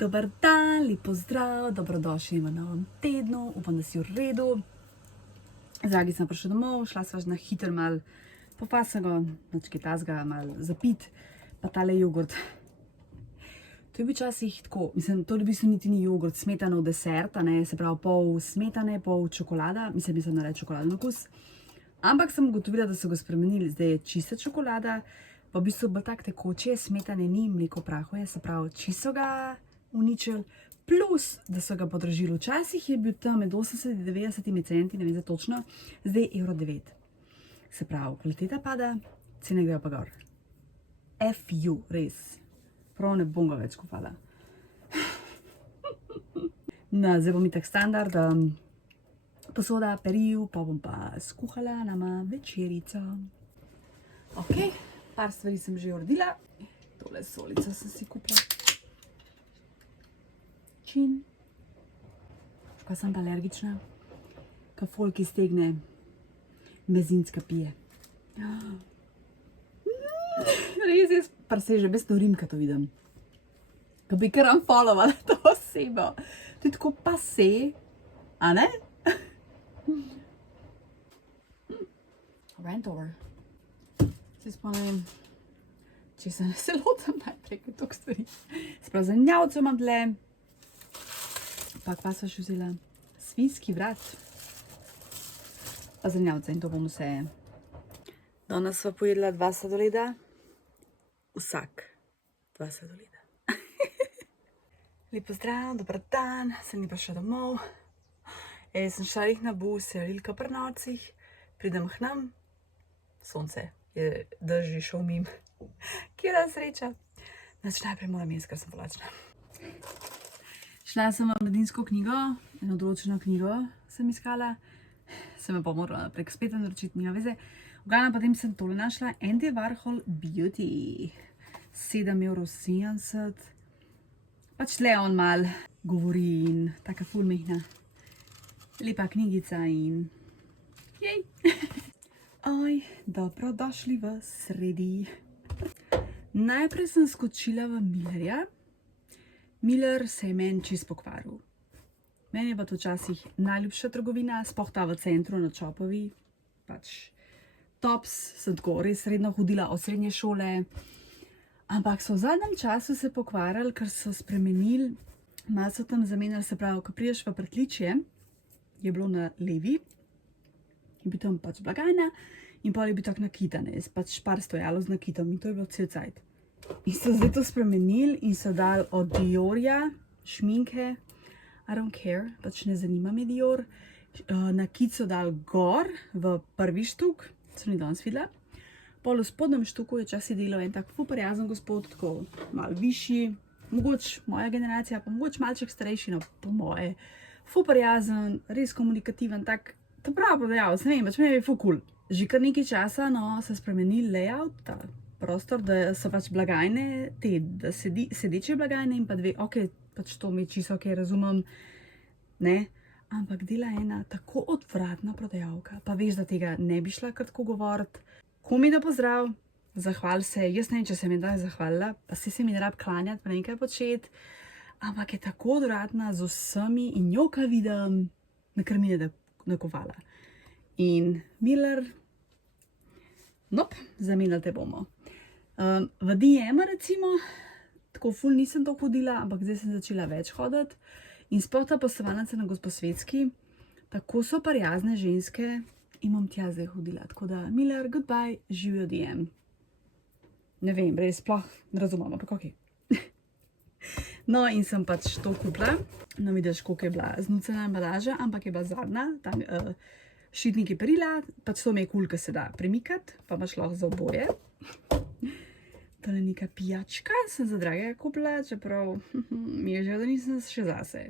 Dober dan, lep pozdrav, dobrodošli v novem tednu, upam, da si v redu. Zdaj sem prišla domov, šla sva na hitro malo po fasago, nič kaj tazga, malo zapit, pa tale jogurt. To je včasih tako, mislim, to v bistvu niti ni jogurt, smetanov desert, ne, se pravi pol smetane, pol čokolada, mislim, da reče čokoladen okus. Ampak sem ugotovila, da so ga spremenili, zdaj je čista čokolada, pa v bistvu bolj tak tekoče, smetane ni, mleko prahu je, se pravi, čisto ga uničili, plus, da so ga podražili. Včasih je bil tam med 80 in 90 centi, ne vem za točno, zdaj je €9. Se pravi, kvaliteta pada, cene grejo pa gor. FU, res. Prav ne bom ga več kupala. No, zdaj bom itak standard, posoda, peril, pa bom pa skuhala nama večerico. Ok, par stvari sem že uredila. Tole solico sem si kupila. Čin. Ko sem pa alergična, ko folk iztegne, mezinska pije. Res je, preseže, bez norim, ko to vidim. Ko bi kar unfollovala to osebo. To je tako pase, a ne? Rant over. Se spomnim, če se lotam najprej kot toliko stvari. Sprav zanjavco imam tle. Pa kva sva še vzela? Svinjski vrat. Pa zanjavce in to bom vse. Danes sva pojedla 2 sladoleda. Vsak 2 sladoleda. Lep pozdrav, dober dan, sem pa še domov. Sem šla jih na bus, je Lilka pri nocih. Pridem k nam. Sonce je dež že šel mimo. Kjera sreča. Znači najprej moram jaz, ker sem polačna. Šla sem v mladinsko knjigo, eno določeno knjigo sem iskala. Sem jo pa morala prek spleta naročiti, nima veze. V glavnem potem sem tole našla, Andy Warhol Beauty. 7,70 €. Pač tle on mal govori in taka ful mehna. Lepa knjigica in jej. Oj, dobrodošli v sredi. Najprej sem skočila v Millerja. Miller se je meni čist pokvaril. Meni je pa to včasih najljubša trgovina, sploh ta v centru na Čopovi. Pač Tops sem tako res redno hodila od srednje šole. Ampak so v zadnjem času se pokvarjali, ker so spremenili, malo so tam zamenjali, se pravi, ko prideš v pritličje, je bilo na levi, je bil tam pač blagajna in pol je bil tak nakit, pač par stojalo z nakitom in to je bilo cel cajt. In so zdaj to spremenili in so dali od Diorja šminke, I don't care, pač ne zanima me Dior. Nakit so dali gor v prvi štuk, so ni danes videla. Pol v spodnjem štuku je časi delal en tak ful prijazen gospod, tako malo višji, mogoče moja generacija, pa mogoče malček starejši, no po moje. Ful prijazen, res komunikativen, tak, to prav prodajalec, ne vem, pač meni je ful cool. Že kar nekaj časa, no, so spremenili layout, ta prostor, da so pač blagajne, te sedeče blagajne in pa dve, ok, pač to mi čisto ok, razumem, ne, ampak dela ena tako odvratna prodajalka, pa veš, da tega ne bi šla kar tako govoriti. Komi da pozdrav, zahvali se, jaz ne vem, če se mi je daj zahvalila, pa se mi ne rab klanjati, pa nekaj početi, ampak je tako odvratna z vsemi in njo, ka vidim, na kar mi je nakovala. In Miller, nope, zamenjali te bomo. V DM recimo, tako ful nisem to hodila, ampak zdaj sem začela več hoditi. In sploh ta postovalnica na Gosposvetski, tako so prijazne ženske in bom tja zdaj hodila. Tako da, Miller, goodbye, živijo DM. Ne vem, res sploh ne razumem, ampak ok. No in sem pač to kupila. No vidiš, koliko je bila znucena embalaža, ampak je bila zadnja, tam ščitniki perila, pač to mi je cool, ker se da premikati, pa imaš lahko za oboje. Tole neka pijačka, sem za dragega kupila, čeprav mi je že, da nisem še zase.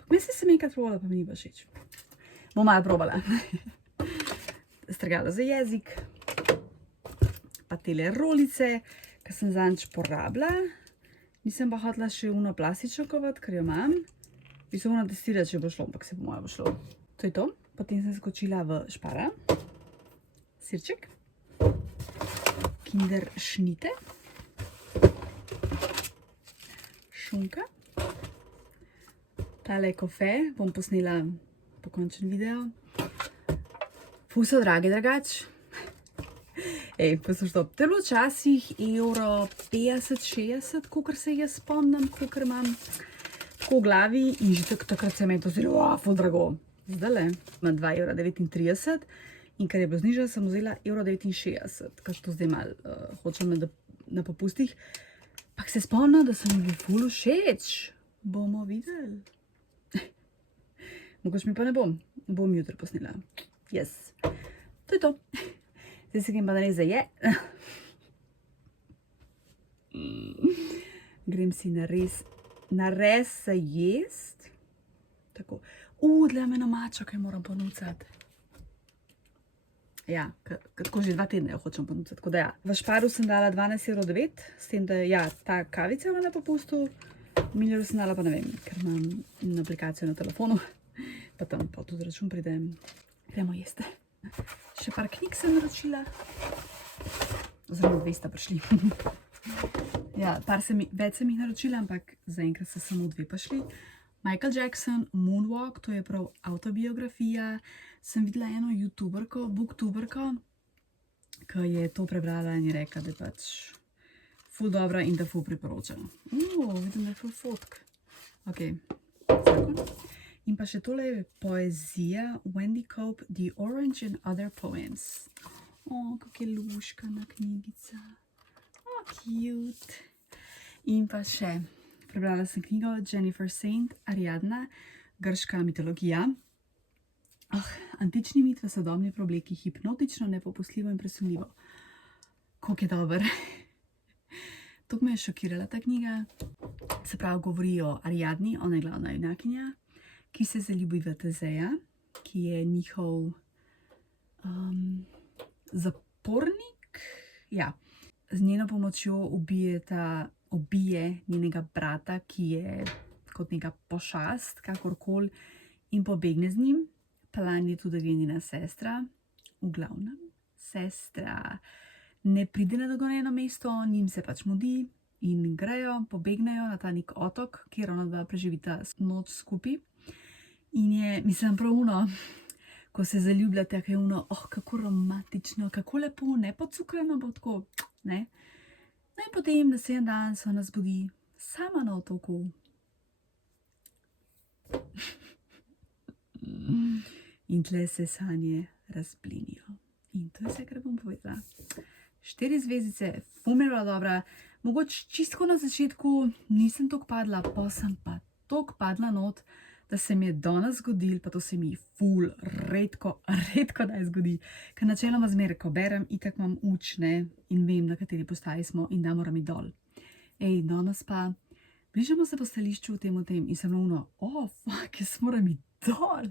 Pak mislim, sem enkrat probala, pa mi ni pa všeč. Bom malo probala. Strgalo za jezik, pa tele rolice, ki sem zadnjič porabila. Nisem pa hotela še uno plastično kovati, ker jo imam. Bi se uno testirati, če bo šlo, ampak se po moje bo šlo. To je to. Potem sem skočila v Špara. Sirček. Kinder šnite. Šunka. Tale kafe bom posnela pokončen video. Ful so dragi, drugač. Poslušaj, to je bilo včasih evro 50-60, kolikor se jaz spomnim, kolikor imam tako v glavi in že takrat se mi je to zdelo, ful drago. Zdajle ima 2,39 € in ker je bilo znižano, sem vzela 1,69 €, ker to zdaj malo hočem na popustih. Pak se spomnim, da sem mi bil ful všeč. Bomo videli. Mogoče mi pa ne bom. Bom jutri posnela. Yes. To je to. Zdaj se grem pa narediti za je. Grem si nares za jest. Tako. Dlje me na mačo, kaj moram ponucati. Ja, tako že 2 tedne jo hočem ponucati. Tako da ja. V Šparu sem dala 12,09 €, s tem, da ja, ta kavica ima na popustu. Miljeru sem dala pa ne vem, ker imam aplikacijo na telefonu. Pa tam pa tudi račun pride. Gremo jesti. Še par knjig sem naročila. Oziroma 2 sta prišli. Ja, več sem jih naročila, ampak zaenkrat so samo 2 prišli. Michael Jackson, Moonwalk, to je prav autobiografija. Sem videla eno youtuberko, booktuberko, ki je to prebrala in je rekla, da je pač ful dobra in da ful priporoča. Vidim, da je ful fotk. Ok, tako. In pa še tole je poezija Wendy Cope, The Orange and Other Poems. Kak je luškana knjigica. Cute. In pa še, prebrala sem knjigo Jennifer Saint, Ariadna, grška mitologija. Antični mit v sodobni obleki, hipnotično, nepopustljivo in presunljivo. Koliko je dober. To me je šokirala ta knjiga. Se pravi, govori o Ariadni, ona je glavna junakinja, ki se zaljubi v Tezeja, ki je njihov zapornik. Ja. Z njeno pomočjo ubije njenega brata, ki je kot neka pošast, kakorkoli, in pobegne z njim. Plan je tudi, da je njena sestra, v glavnem, sestra ne pride na dogovorjeno mesto, njim se pač mudi in grejo, pobegnejo na ta nek otok, kjer ona dva preživita noč skupaj. In je, mislim, prav ko se zaljubljate, je kako romantično, kako lepo, ne podcukrano, bo tako, ne. No in potem, da se en dan se ona zbudi sama na otoku. In tle se sanje razblinijo. In to je vse, kar bom povedala. 4 zvezdice, ful mi je bila dobra. Mogoče čisto na začetku nisem toliko padla, pa sem pa toliko padla not, da se mi je danes zgodil, pa to se mi ful redko daj zgodi. Ker načeloma zmeraj, ko berem, itak imam učne in vem, na kateri postaji smo in da moram iti dol. Danes pa bližamo se po stališču v tem in sem fuck, jaz moram iti dol.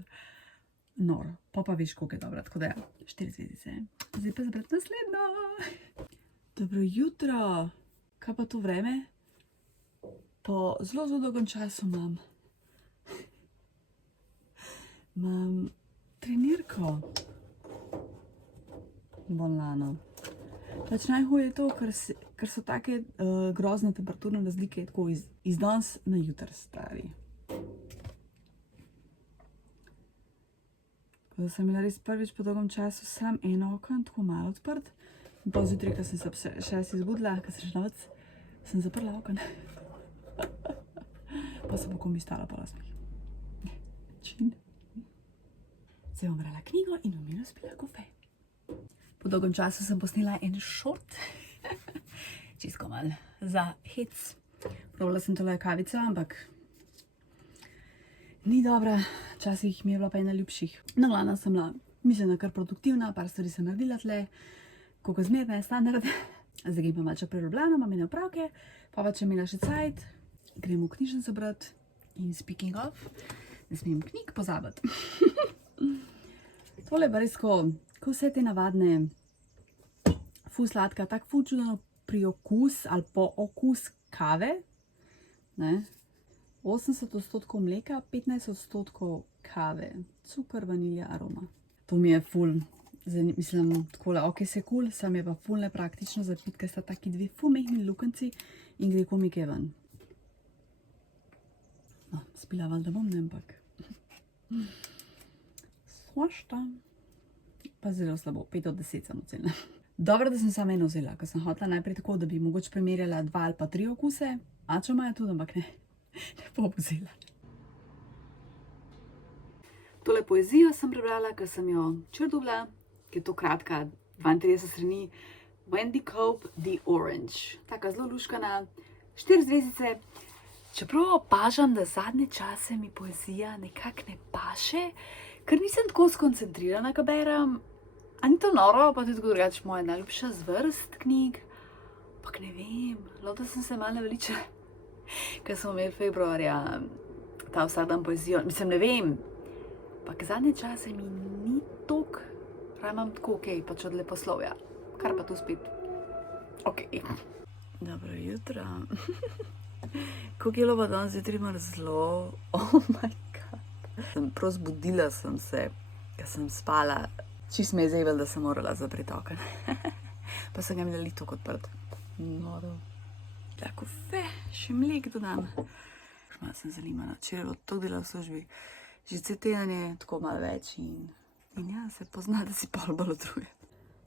Noro, pa veš, koliko je dobra, tako da ja, 4 zvezdice. Zdaj pa zabrati naslednjo. Dobro jutro. Kaj pa to vreme? Po zelo dolgem času imam trenirko. Bolano. Pač najhuje je to, ker so take grozne temperaturne razlike, tako iz danes na jutri stari. Da sem imela res prvič po dolgem času sam eno okno, tako malo odprt. In pa zjutraj, ko sem se ob 6 izbudila, ko sem še noc, sem zaprla okno. Pa sem po kombi stala pa razmih. Čin. Zdaj bom brala knjigo in v miru spila kafe. Po dolgem času sem posnela en short. Čisto malo za hec. Probala sem tole kavico, ampak ni dobra. Včasih mi je bila pa ena ljubših. No, glavno sem bila, mislim, kar produktivna, par stvari sem naredila tle, koliko zmerna je standard. Zdaj grem pa malce pri Ljubljano, imam ene opravke, pa če imela še cajt, grem v knjižnico brat. In speaking of, ne smem knjig pozabiti. Tole pa res, ko vse te navadne, ful sladka, tak ful čudno priokus ali po okus kave, ne. 80% mleka, 15% kave, cukor, vanilja, aroma. To mi je ful, mislim, takole, ok, se kul, sam je pa ful nepraktično za pit, ker sta taki 2 ful mehni lukenci in gre komike ven. No, spila valjda bom, ne, ampak svašta. Pa zelo slabo, 5 od 10 sem ocenila. Dobro, da sem samo eno vzela, ker sem hotela najprej tako, da bi mogoče primerjala 2 ali pa 3 okuse. Ačo imajo tudi, ampak ne bom vzela. Tole poezijo sem prebrala, ker sem jo črdula, ki je to kratka, 32 strani. Wendy Cope, The Orange. Taka zelo luškana, 4 zvezdice. Čeprav opažam, da zadnje čase mi poezija nekako ne paše, ker nisem tako skoncentrirana, ko berem. A ni to noro, pa tudi drugače moja najljubša zvrst knjig. Pak ne vem, lota sem se malo naveličala, ker smo imeli februarja ta vsak dan poezijo. Mislim, ne vem, pak zadnje čase mi ni tok, imam tako okej, pač od leposlovja, kar pa tu spet okej. Dobro jutro. Koliko je bilo danes zjutraj mrzlo? Oh my god. Prav zbudila sem se, ker sem spala. Čist me je zevel, da sem morala zapreti oken. Pa sem ga imela litok odprt. Noro. Ja, kofe, še mlek dodam. Malo sem zalimana. Včeraj je bilo toliko dela v službi. Že cel teden je tako malo več in ja, se pozna, da si pol bolj utrujen.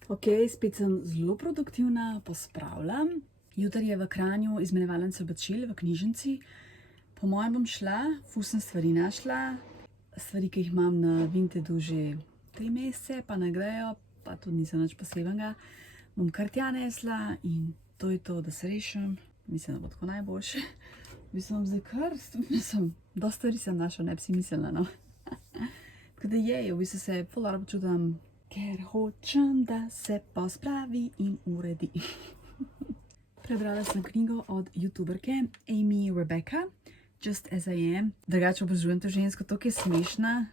Ok, spet sem zelo produktivna, pospravljam. Jutri je v Kranju izmenjevalnice oblačil v knjižnici. Po mojem bom šla, ful sem stvari našla. Stvari, ki jih imam na Vintedu že 3 mesece, pa ne grejo, pa tudi nisem nič posebnega. Bom kar tja nesla in to je to, da se rešim. Mislim, da bo tako najboljše. Mislim, zdaj kar, dosta stvari sem našla, ne bi si mislila, no. Tako da je, v bistvu se ful dobro počutim, ker hočem, da se pospravi in uredi. Prebrala sem knjigo od youtuberke Amy Rebecca, Just As I Am. Drugače obožujem to žensko, toliko je smešna.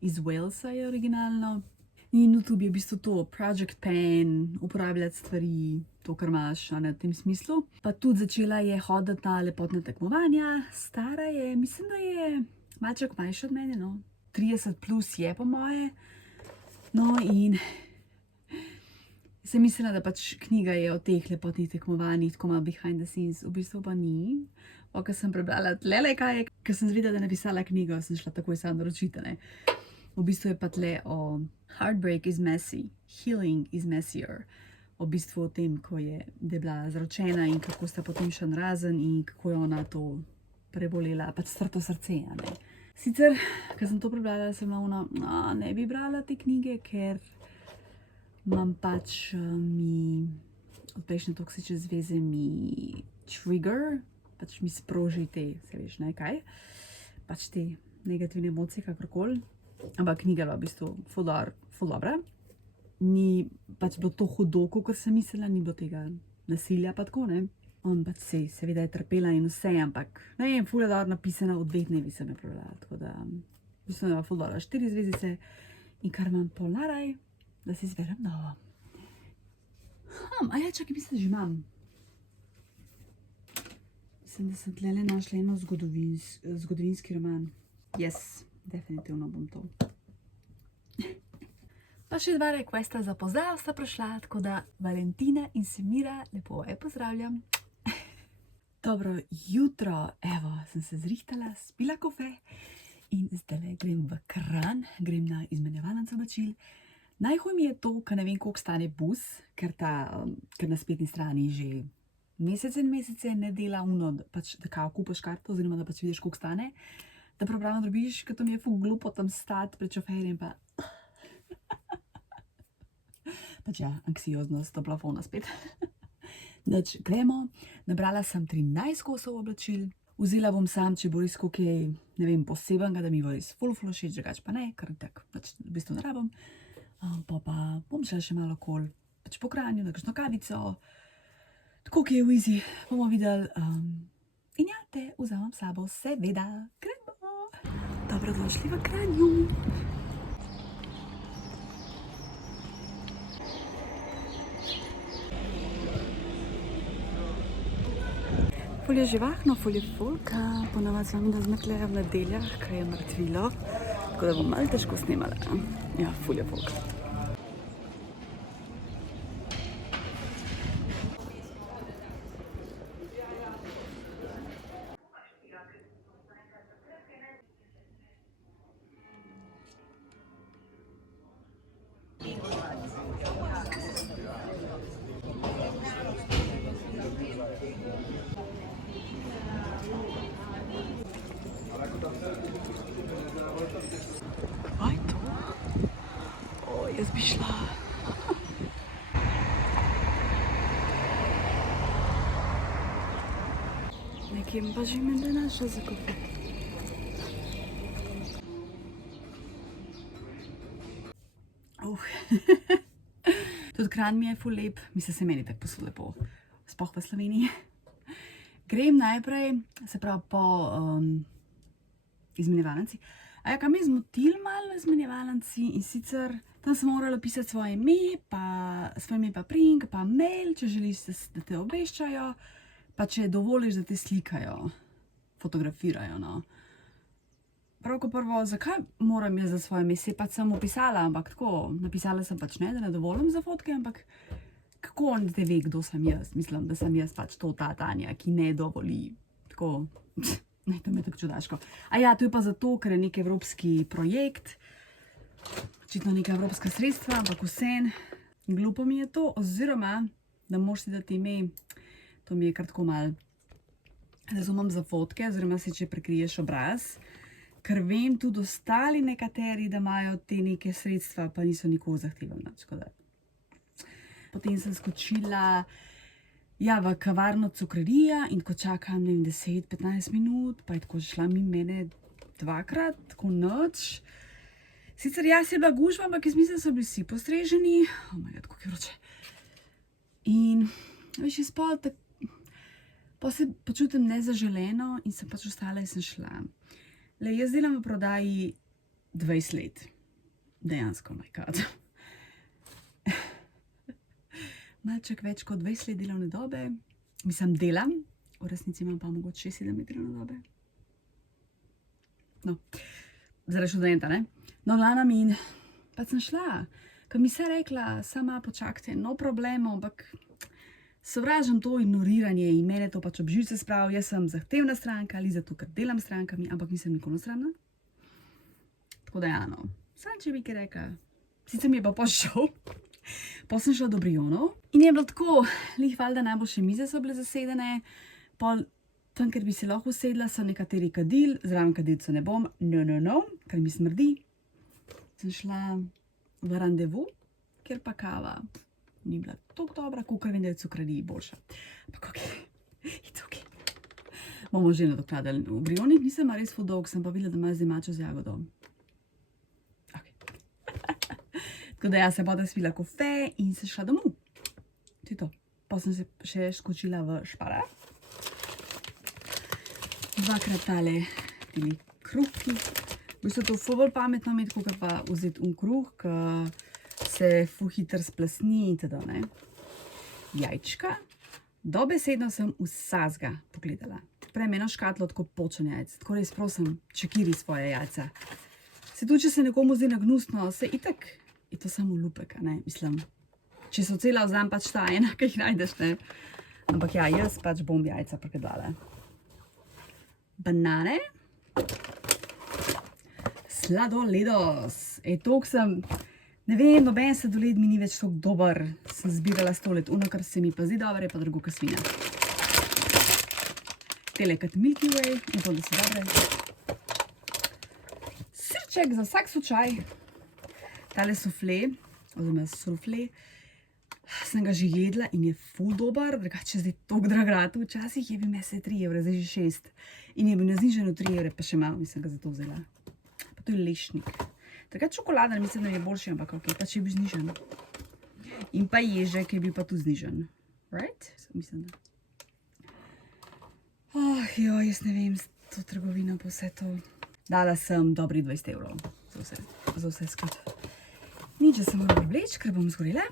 Iz Walesa je originalno. In YouTube je v bistvu to, Project Pen, uporabljati stvari, to, kar imaš, v tem smislu. Pa tudi začela je hoditi na lepotna tekmovanja. Stara je, mislim, da je malček manjša od mene, no. 30 plus je po moje. No in sem mislila, da pač knjiga je o teh lepotnih tekmovanjih, tako malo behind the scenes, v bistvu pa ni. Ko sem prebrala tlele kaj je, ker sem zvedela, da je napisala knjigo, sem šla takoj sam naročiti, ne. V bistvu je pa tle o heartbreak is messy, healing is messier. V bistvu o tem, ko je bila zaročena in kako sta potem šla narazen in kako je ona to prebolela, pač strto srce, ne. Sicer, ko sem to prebrala, sem bila ne bi brala te knjige, ker imam pač od prejšnje toksične zveze mi trigger, pač mi sproži te, se veš, ne, kaj, pač te negativne emocije, kakorkoli. Ampak knjiga je v bistvu ful dobra. Ni pač bilo to hudo, kot sem mislila, ni bilo tega nasilja pa tako, ne. On pač seveda je trpela in vse, ampak ne vem, ful je dobro napisana, v 2 dnevi sem jo prebrala, tako da v bistvu je ful dobra, 4 zvezdice in kar imam pol naraj, da si izberem novo. A ja, čakaj, mislim, da že imam. Mislim, da sem tlele našla eno zgodovinski roman. Yes, definitivno bom to. Pa še 2 requesta za pozdrav sta prišla, tako da Valentina in Semira, lepo vaju pozdravljam. Dobro jutro, evo, sem se zrihtala, spila kofe in zdaj grem v Kranj, grem na izmenjevalnico oblačil. Najhoj mi je to, ker ne vem, koliko stane bus, ker na spletni strani že mesece in mesece ne dela pač da kao kupaš karto, oziroma da pač vidiš, koliko stane. Da prepravno drobiš, ker to mi je ful glupo tam stati pred šoferjem pa pač ja, anksioznost do plafona spet. Nič, gremo, nabrala sem 13 kosov oblačil, vzela bom sam, če bo res kaj, ne vem, posebenega, da mi bo res ful všeč, drugače pa ne, ker tak, pač v bistvu ne rabim. Pa bom šla še malo okoli, pač po Kranju, na kakšno kavico, tako ki je v easy, bomo videli. In ja, te vzamem s sabo, seveda, gremo. Dobrodošli v Kranju. Ful je živahno, ful je folka, ponavadi sem da zmetleja v nedeljah, ker je mrtvilo, tako da bom malo težko snemala. Ja, ful je folka. Aj to? O, jaz bi šla. Nekjem pa že me da našla za kafe. Tudi Kranj mi je ful lep, mislim, se meni tako posod lepo, sploh v Sloveniji. Grem najprej, se pravi po izmenjevalnici. A ja, kaj me je zmotil malo na izmenjevalnici in sicer tam sem morala pisati svoje ime pa priimek, pa mail, če želiš, da te obveščajo, pa če dovoliš, da te slikajo, fotografirajo, no. Prav kot prvo, zakaj moram jaz za svoje ime? Saj pač sem opisala, ampak tako, napisala sem pač ne, da ne dovolim za fotke, ampak kako on te ve, kdo sem jaz? Mislim, da sem jaz pač to ta Tanja, ki ne dovoli. Tako, ne, to mi je tako čudaško. A ja, to je pa zato, ker je nek evropski projekt, očitno neka evropska sredstva, ampak vseeno glupo mi je to, oziroma, da moraš si dati ime, to mi je kar tako malo, razumem za fotke, oziroma si če prekriješ obraz, ker vem tudi ostali nekateri, da imajo te neke sredstva, pa niso nikoli zahtevali nič. Potem sem skočila v kavarno Cukrerija in ko čakam, ne vem, 10-15 minut, pa je tako šla mimo mene dvakrat, tako nič. Sicer jaz je bila gužva, ampak jaz mislim, da so bili vsi postreženi. Oh my god, kako je vroče. In veš, izpol pa se počutim nezaželeno in sem pač ostala in sem šla. Le, jaz delam v prodaji 20 let. Dejansko, my god. Malček več kot 20 let delovne dobe. Mislim, delam, v resnici imam pa mogoče 6-7 let delovne dobe. No, zaradi študenta, ne? No, glavnem in pa sem šla, ker mi se rekla, sama počakajte, no problemo, ampak sovražim to ignoriranje in mene to pač ob živce spravi. Jaz sem zahtevna stranka ali zato, ker delam s strankami, ampak nisem nikoli sramna. Tako da ja, no. Sam če bi kaj rekla, sicer mi je pa pošel, pa sem šla do Brionov in je bilo tako, lih valjda najboljše mize so bile zasedene, pol tam, ker bi se lahko usedla, so nekateri kadili, zraven kadilcev ne bom, no, ker mi smrdi. Sem šla v randevu, kjer pa kava ni bila toliko dobra, kakor vem, da je Cukreriji boljša. Ampak okej, it's okej. Bomo že nadoknadili. V Brionih nisem res ful dolg, sem pa videla, da ima zdaj mačo z jagodo. Tako da jaz se potem spila kofe in se šla domov. To je to. Pa sem se še skočila v Špara. Dvakrat tale kruhki. V bistvu to ful bolj pametno imeti, kakor pa vzeti kruh, ki se ful hitro splasni in teda, ne. Jajčka. Dobesedno sem vsazga pogledala. Prej eno škatlo tako počen jajc. Tako res prosim, čekiri svoje jajca. Se tudi, če se nekomu zdi nagnusno, se itak je to samo lupek, ne. Mislim, če so cela vzam pač ta ena, ki jih najdeš, ne. Ampak ja, jaz pač bom jajca pregledala. Banane. Sladoledos. Toliko sem, ne vem, noben sladoled mi ni več toliko dober. Sem zbirala 100 let. Ono, kar se mi pa zdi dobre, je pa drugo, kot svinja. Tele kot Milky Way, upam, da so dobre. Sirček za vsak slučaj. Tale sufle, oziroma sufle, sem ga že jedla in je ful dober, drugače zdaj toliko drag. Včasih je bil mese 3 evre, zdaj že 6. In je bil na znižanju 3 evre, pa še malo nisem ga zato vzela. Pa to je lešnik. Takrat čokolada, mislim, da je boljši, ampak ok, pač je bil znižen. In pa ježek je bil pa tu znižen. Right? Mislim, da. Jaz ne vem, to trgovino pa vse to. Dala sem dobri 20 evrov za vse skupaj. Nič, da se moram obleči, ker bom zgorela.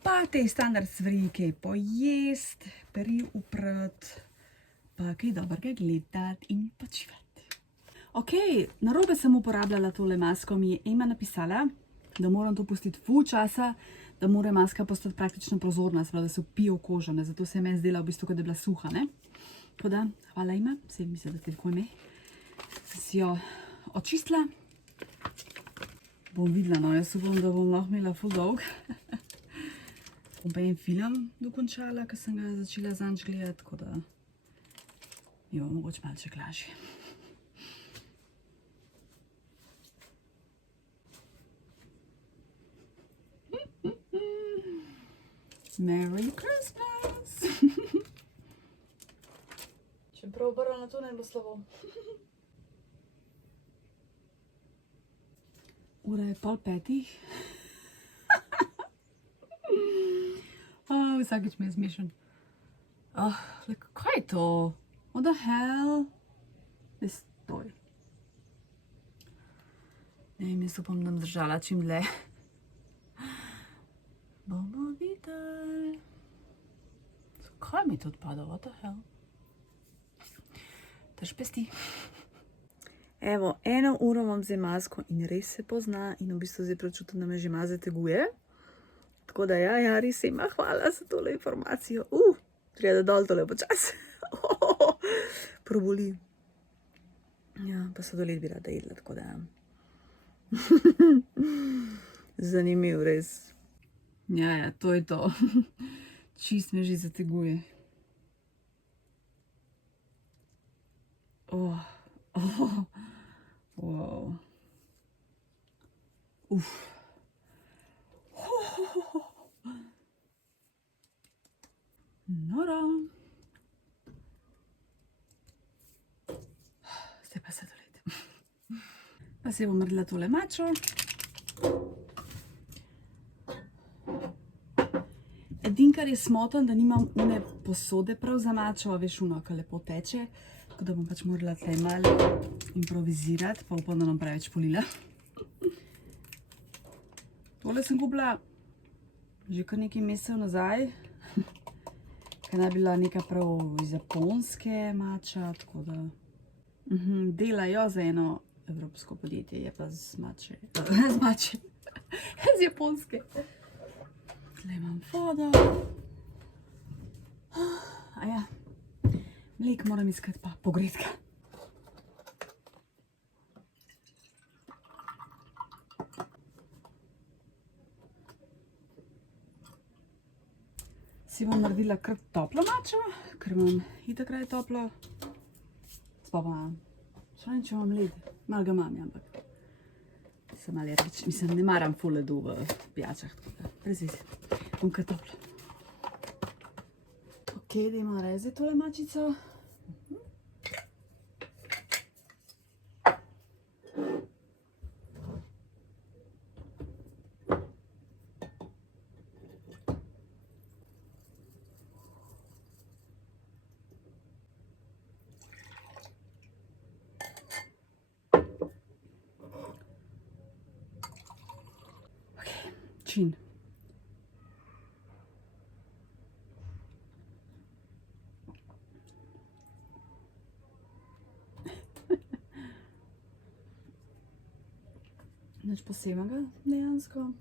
Pa te standard stvari, kaj pojest, peri uprat, pa kaj dobrega gledati in počivati. Ok, narobe sem uporabljala tole masko, mi je Ema napisala, da moram to pustiti ful časa, da mora maska postati praktično prozorna, da se vpije v kožo, ne? Zato se je meni zdela v bistvu, da je bila suha, ne? Tako da, hvala Ema, vse mislim, da te tako ime. Sem si jo očistila. Bom videla, no, jaz upam, da bom lahko imela ful dolg. Bom pa en film dokončala, ker sem ga začela zanj gledati, tako da Jo, mogoče malček lažje. Merry Christmas! Čeprav obrva na to ne bo slabo. Ura je 4:30. Vsakič mi je smešen. Kaj je to? What the hell? Ne stoj. Ne vem, jaz upam, da bom držala čim dlje. Bomo videli. Kaj mi to odpada? What the hell? Drž pesti. Evo, 1 uro imam zdaj masko in res se pozna in v bistvu zdaj prečutim, da me že maze teguje. Tako da ja, res ima hvala za tole informacijo. Treba da dol tole počas. Proboli. Ja, pa sladoled bi rada jedla, tako da. Zanimiv, res. Ja, to je to. Čist me že zateguje. Wow. Nora. Zdaj pa sladoled. Pa se bom naredila tole mačo. Edino, kar je smoten, da nimam one posode prav za mačo, veš, ono, ki lepo teče. Tako da bom pač morala tle malo improvizirati, pa upam, da nam preveč polila. Tole sem kupila že kar nekaj mesecev nazaj, ker naj bila neka prav iz Japonske mača, tako da delajo za eno evropsko podjetje, je pa z mače, z Japonske. Tle imam vodo. Aja, mlek moram iskati pa pogretka. Si bom naredila kar toplo mačo, ker imam itak raje toplo. Sploh pa imam, še ne, če imam led, malo ga imam, ampak sem alergič, mislim, ne maram ful ledu v pijačah, tako da brez veze, bom kar toplo. Ok, dajmo rezati tole mačico. Čin. Nič posebnega dejansko.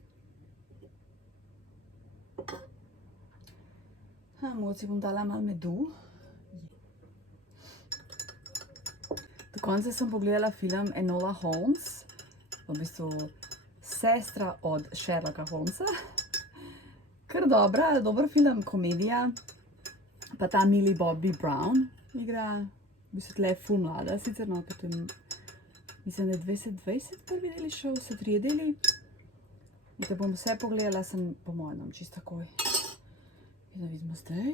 Mogoče bom dala malo medu. Do konca sem pogledala film Enola Holmes, v bistvu sestra od Sherlocka Holmesa. Kar dobra, dober film, komedija. Pa ta Millie Bobby Brown igra, v bistvu tle je ful mlada, sicer no, potem mislim, da je 2020 prvi del šel, vse 3 deli. In da bom vse pogledala, sem po mojem čist takoj. In da vidimo zdaj.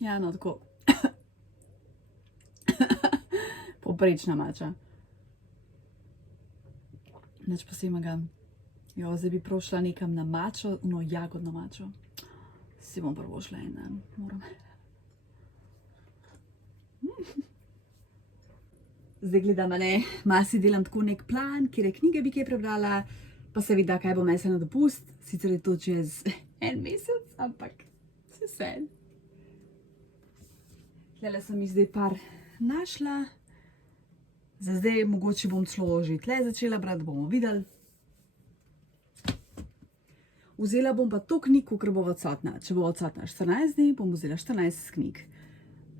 Ja, no, tako. Poprečna mača. Nič posebnega. Jo, zdaj bi prav šla nekam na mačo, no, jagodno mačo. Si bom prvo šla in moram. Zdaj gledam, ne, masi delam tako nek plan, kjer knjige bi kaj prebrala, pa seveda, kaj bom jaz na dopust. Sicer je to čez 1 mesec, ampak vse. Tlele sem jih zdaj par našla. Za zdaj mogoče bom celo že tle začela brati, bomo videli. Vzela bom pa to knjig, ker bo odsotna. Če bo odsotna 14 dni, bom vzela 14 knjig.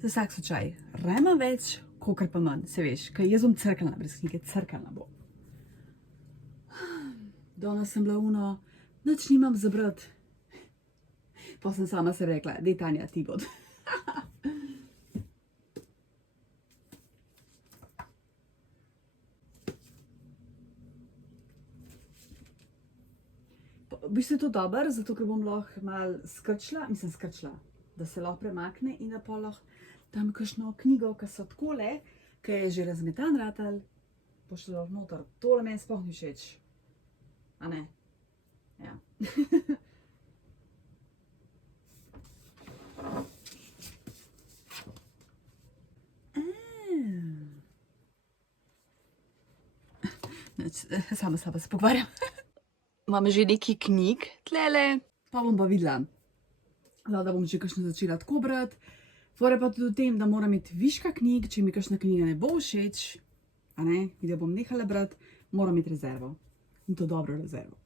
Za vsak slučaj. Rajma več, kakor pa manj, se veš, ker jaz bom crkljena brez knjige, crkljena bo. Danes sem bila nič nimam za brati. Pa sem sama se rekla, dej Tanja, ti bod. V bistvu je to dobro, zato ker bom lahko malo skrčila, da se lahko premakne in da pa lahko tam kakšno knjigo, ki so takole, ki je že razmetan ratal, pošlo noter. Tole meni sploh ni všeč. A ne? Ja. Sama se pogovarjam. Imam že nekaj knjig tlele, pa bom pa videla, da bom že kakšno začela tako brati. Fora pa tudi v tem, da moram imeti viška knjig, če mi kakšna knjiga ne bo všeč, a ne, in da bom nehala brati, moram imeti rezervo. In to dobro rezervo.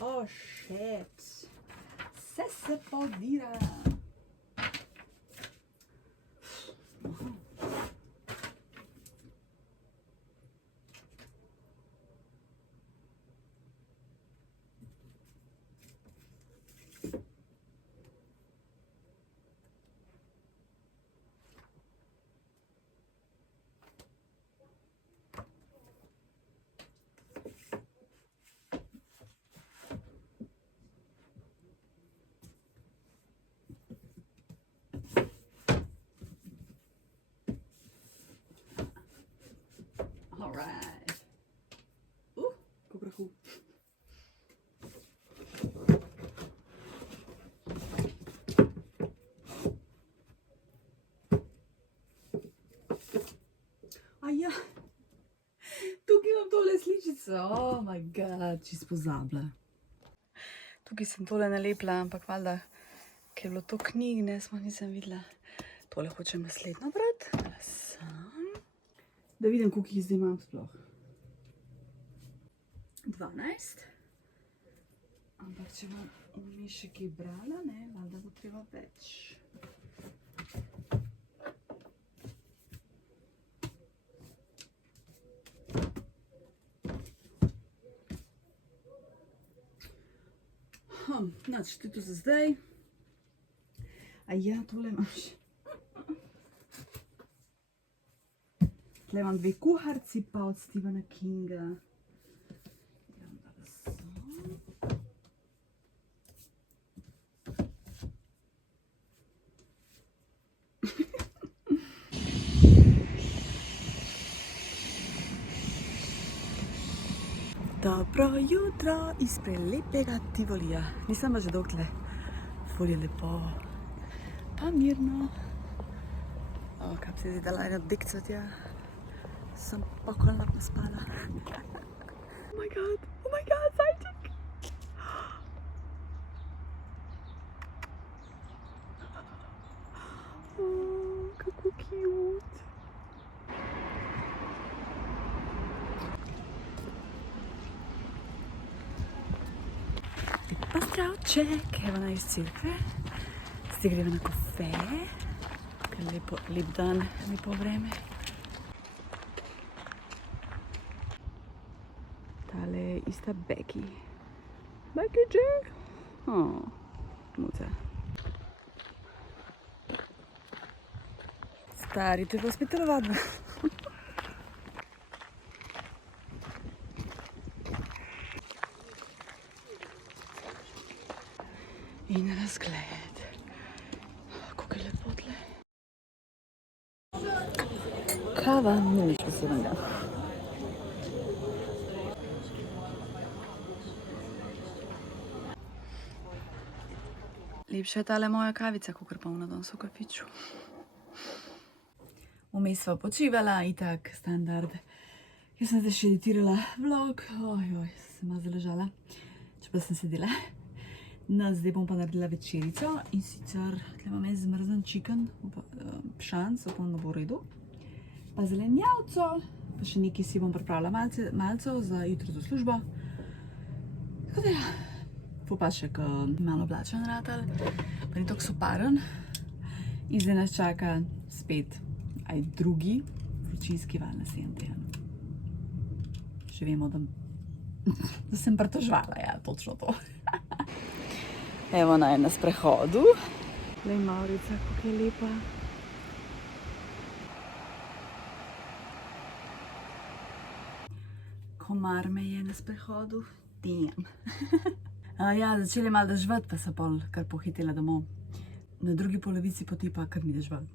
Oh, shit. Vse se podira. Alright. Ko prahu. Ja, tukaj imam tole sličico. Oh my god, čist pozabila. Tukaj sem tole nalepila, ampak valjda, ker je bilo to knjig, ne, nisem videla. Tole hočem naslednjo brati. Da vidim, koliko jih zdaj imam sploh. 12. Ampak če bom vmes še kaj brala, ne, valjda bo treba več. Nič, to je to za zdaj. A ja, tole imam še. Tle imam 2 kuharci pa od Stephena Kinga. Dobro jutro iz prelepega Tivolija. Nisem pa že dolgo tle. Ful je lepo. Pa mirno. Kaj bi se zdaj dala ena dekca tja. Sem pokolno naspala. Oh my god, zajček. Kako cute. Pozdravček, evo na iz cerkve. Zdaj greva na kafe. Lep dan, lepo vreme. Tale je ista Becky. Becky J. Muca. Stari, to je pa spet telovadba. In razgled. Kako je lepo tle. Kava, ni nič posebnega. Lepša je tale moja kavica, kakor pa ona danes v kafiču. Vmes sva počivala, itak standard. Jaz sem zdaj še editirala vlog, ojoj, sem malo zaležala, čeprav sem sedela. No, zdaj bom pa naredila večerico in sicer tukaj imam en zmrzen chicken, pšanc, upam, da bo v redu. Pa zelenjavco, pa še nekaj si bom pripravila malco za jutro za službo. Tako da ja, pa še malo oblačen ratal, pa ni toliko soparen. In zdaj nas čaka spet drugi vročinski val naslednji teden. Še vemo, da sem pritoževala, ja, točno to. Evo naj na sprehodu. Glej, Maurica, kako je lepa. Komar me je na sprehodu. Damn. Ja, začeli malo deževati, pa se pol kar pohitela domov. Na drugi polovici poti pa kar ni deževal.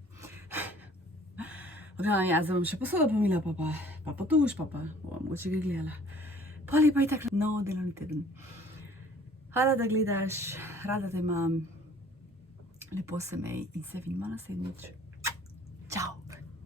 Ja, zdaj bom še posodo pomila, pa potuš, pa bom mogoče ga gledala. Poli pa je tak nov delovni teden. Hvala, da gledaš, rada te imam, lepo se mej in se vidimo naslednjič. Čau!